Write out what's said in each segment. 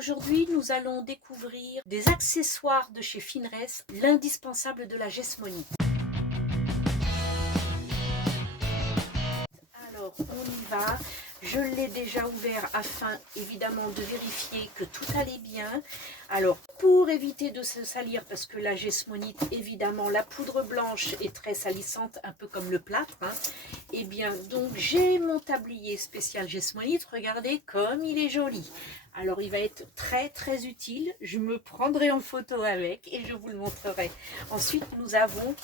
Aujourd'hui, nous allons découvrir des accessoires de chez Fineresse, l'indispensable de la gesmonite. Alors, on y va. Je l'ai déjà ouvert afin évidemment de vérifier que tout allait bien. Alors, pour éviter de se salir, parce que la gesmonite, évidemment, la poudre blanche est très salissante, un peu comme le plâtre, hein, et bien, donc j'ai mon tablier spécial gesmonite. Regardez comme il est joli. Alors, il va être très utile. Je me prendrai en photo avec et je vous le montrerai. Ensuite, nous avons...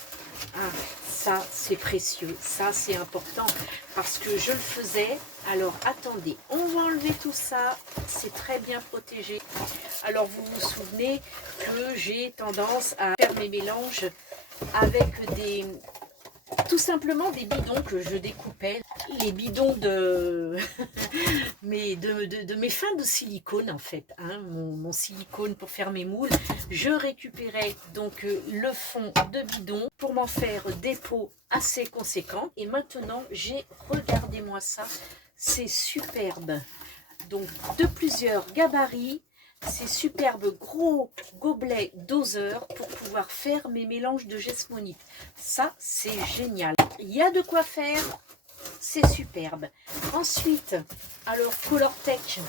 Ah, ça, c'est précieux. Ça, c'est important parce que je le faisais. Alors, attendez. On va enlever tout ça. C'est très bien protégé. Alors, vous vous souvenez que j'ai tendance à faire mes mélanges avec tout simplement des bidons que je découpais, les bidons de mes fins de silicone en fait, hein, mon silicone pour faire mes moules. Je récupérais donc le fond de bidon pour m'en faire des pots assez conséquents. Et maintenant regardez-moi ça, c'est superbe. Donc de plusieurs gabarits. Ces superbes gros gobelets doseurs pour pouvoir faire mes mélanges de gesmonite. Ça, c'est génial. Il y a de quoi faire, c'est superbe. Ensuite, alors Colortec.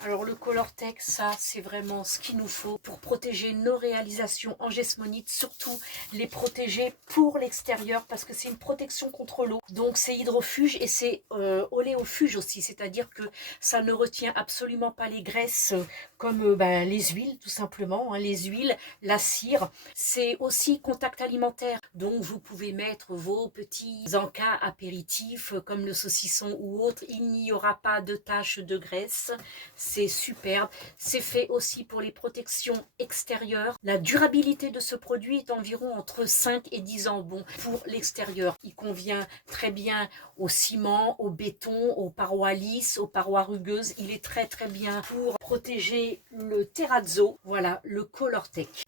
Alors le Colortec, ça c'est vraiment ce qu'il nous faut pour protéger nos réalisations en gesmonite, surtout les protéger pour l'extérieur parce que c'est une protection contre l'eau. Donc c'est hydrofuge et c'est oléofuge aussi, c'est-à-dire que ça ne retient absolument pas les graisses comme les huiles tout simplement, hein, les huiles, la cire. C'est aussi contact alimentaire, donc vous pouvez mettre vos petits encas apéritifs comme le saucisson ou autre, il n'y aura pas de taches de graisse. C'est superbe, c'est fait aussi pour les protections extérieures. La durabilité de ce produit est environ entre 5 et 10 ans. Bon, pour l'extérieur, il convient très bien au ciment, au béton, aux parois lisses, aux parois rugueuses. Il est très bien pour protéger le terrazzo. Voilà, le Colortec.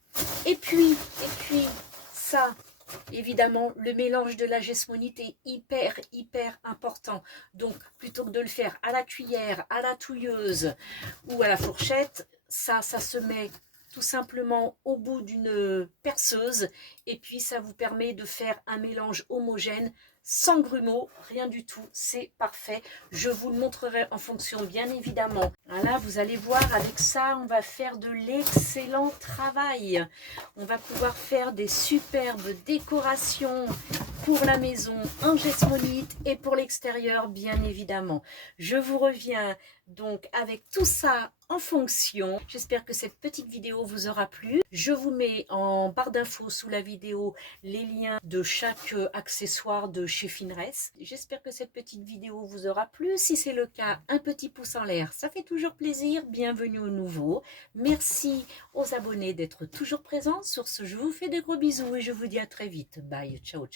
Et puis, ça... Évidemment, le mélange de la gesmonite est hyper important. Donc, plutôt que de le faire à la cuillère, à la touilleuse ou à la fourchette, ça se met tout simplement au bout d'une perceuse. Et puis, ça vous permet de faire un mélange homogène, sans grumeaux, rien du tout. C'est parfait. Je vous le montrerai en fonction, bien évidemment. Voilà, vous allez voir, avec ça, on va faire de l'excellent travail. On va pouvoir faire des superbes décorations pour la maison en gesmonite et pour l'extérieur, bien évidemment. Je vous reviens donc avec tout ça en fonction. J'espère que cette petite vidéo vous aura plu. Je vous mets en barre d'infos sous la vidéo les liens de chaque accessoire de chez Fineresse. J'espère que cette petite vidéo vous aura plu. Si c'est le cas, un petit pouce en l'air, ça fait toujours plaisir. Bienvenue aux nouveaux. Merci aux abonnés d'être toujours présents. Sur ce, je vous fais de gros bisous et je vous dis à très vite. Bye, ciao.